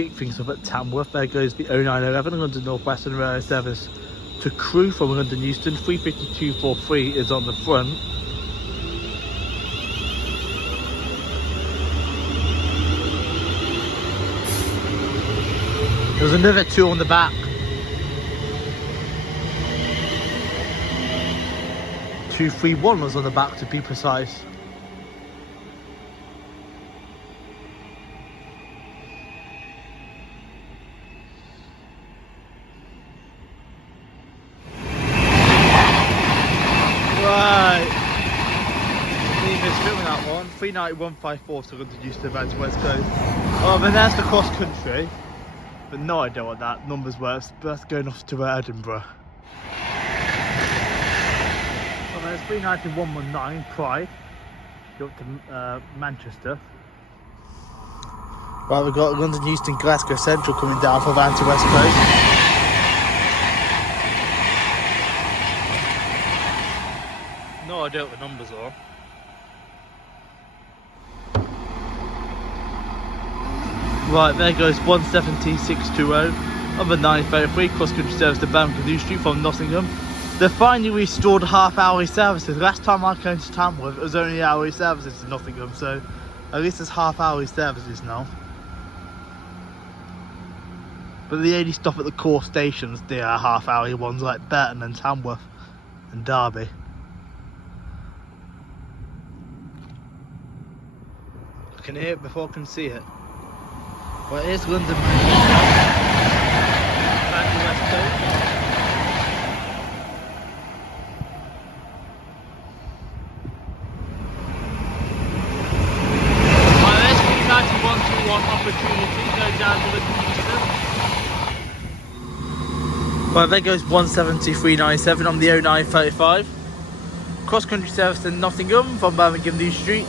kick things off at Tamworth. There goes the 0911 under Northwestern Railway Service to Crewe from London Euston. 35243 is on the front. There's another 2 on the back. 231 was on the back to be precise. Right. Filming that one. 39154 to London Euston Avanti West Coast. Oh, but there's the cross country. But no idea what that number's worth. But that's going off to Edinburgh. Well, there's 39119 Pride. Go up to Manchester. Right, we've got London Euston Glasgow Central coming down for Avanti West Coast. No idea what the numbers are. Right, there goes 170620 on the 933 cross-country service to Birmingham New Street from Nottingham. They finally restored half-hourly services. Last time I came to Tamworth, it was only hourly services to Nottingham, so at least there's half-hourly services now. But they only stop at the core stations, the half-hourly ones like Burton and Tamworth and Derby. I can hear it before I can see it. Well, here's London Avanti West Coast. Well, there's 39121 opportunity, go down to London Euston. Well, there goes 170397 on the 0935. Cross country service to Nottingham from Birmingham New Street.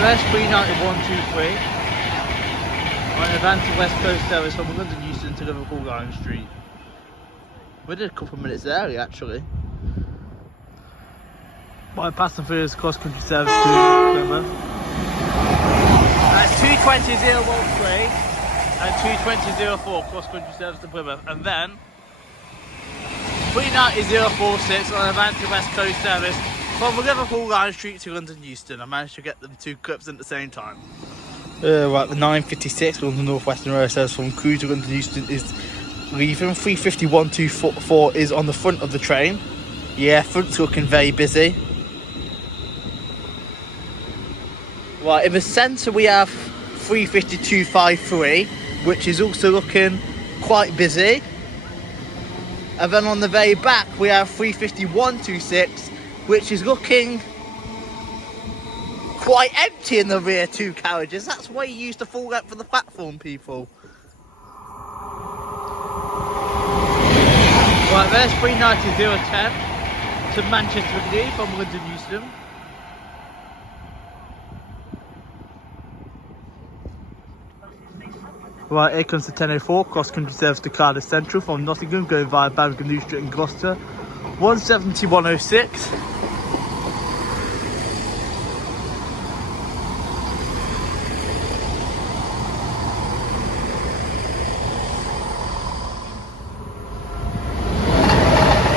There's 39123 on Avanti West Coast service from London Euston to Liverpool Line Street. We did a couple of minutes early actually. By passing through this cross country service to Plymouth. That's 220013 and 2204 cross country service to Plymouth, and then 39046 on Avanti West Coast service from Liverpool Line Street to London Euston. I managed to get them 2 clips at the same time. Right, the 956 on the Northwestern Railway Service from Crewe to London Euston is leaving. 35124 is on the front of the train. Yeah, front's looking very busy. Right, in the centre we have 35253, which is also looking quite busy. And then on the very back we have 35126, which is looking quite empty in the rear 2 carriages. That's why you used to fall out for the platform, people. Right, there's 39010 to Manchester D from London Euston. Right, here comes the 1004 cross-country service to Cardiff Central from Nottingham, going via Birmingham New Street and Gloucester. 17106.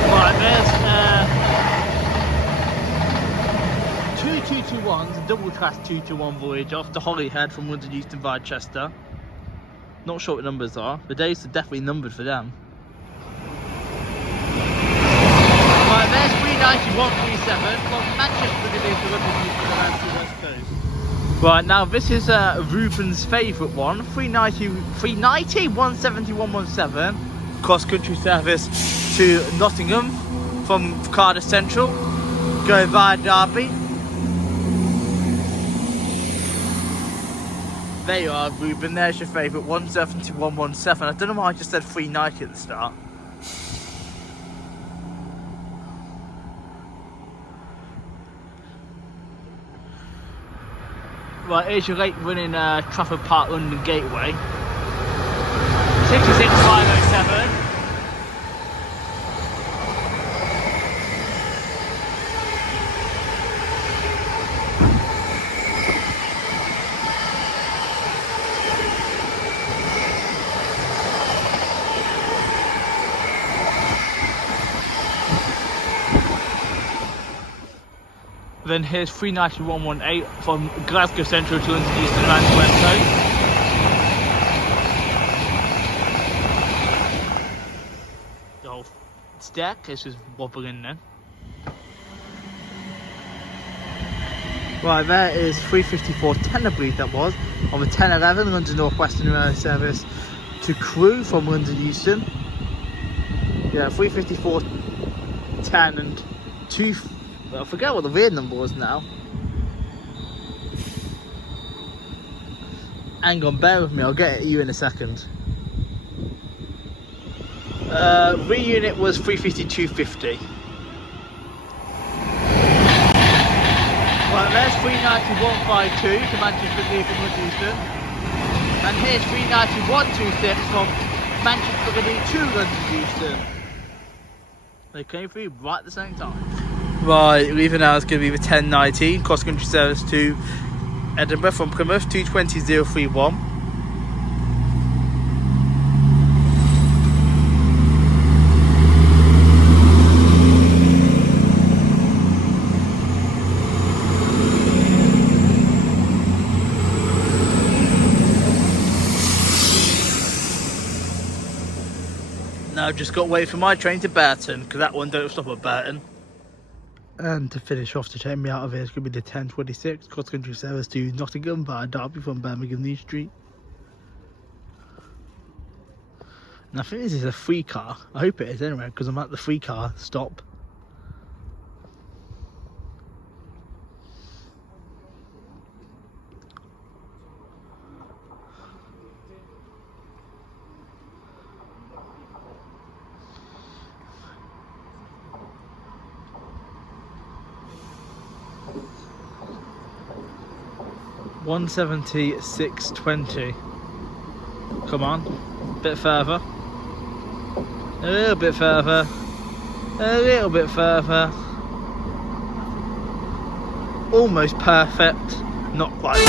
Right, there's 2221s, a double class 221 voyage off to Holyhead from London Euston via Chester. Not sure what the numbers are. The days are definitely numbered for them. Right, there's 39137 from Manchester to London Euston Avanti West Coast. Right, now this is Ruben's favourite one. 390 17117 cross country service to Nottingham from Cardiff Central, going via Derby. Right, there's 39124 on the 0935 from Crewe to London Euston Avanti West Coast. Cross country service to Nottingham from Cardiff Central, going via Derby. 39124 on the 0935 from Crewe to London Euston Avanti West Coast. Right, now this is Ruben's favourite one. 390 17117 cross country service to Nottingham from Cardiff Central, going via Derby. There you are, Ruben. There's your favourite, 17117. I don't know why I just said 390 at the start. Right, here's your late running Trafford Park London Gateway. 66507. Then here's 39118 from Glasgow Central to London Eastern around the West Coast. The whole staircase is wobbling then. Right, there is 35410, I believe that was, on the 1011 London Northwestern rail service to Crewe from London Euston. Yeah, 35410 and 2. I forget what the rear number was now. Hang on, bear with me, I'll get you in a second. Rear unit was 35250. Right, there's 39152 to Manchester Leeds from London Euston. And here's 39126 from Manchester Leeds to London Euston. They came through right at the same time. Right, leaving now is going to be the 1019 CrossCountry Service to Edinburgh from Plymouth, 220031. Now I've just got to wait for my train to Burton, because that one don't stop at Burton. And to finish off, to take me out of here, it's going to be the 1026 CrossCountry Service to Nottingham via Derby from Birmingham New Street. And I think this is a free car. I hope it is anyway, because I'm at the free car stop. $176.20. Come on, a bit further. A little bit further. A little bit further. Almost perfect. Not quite.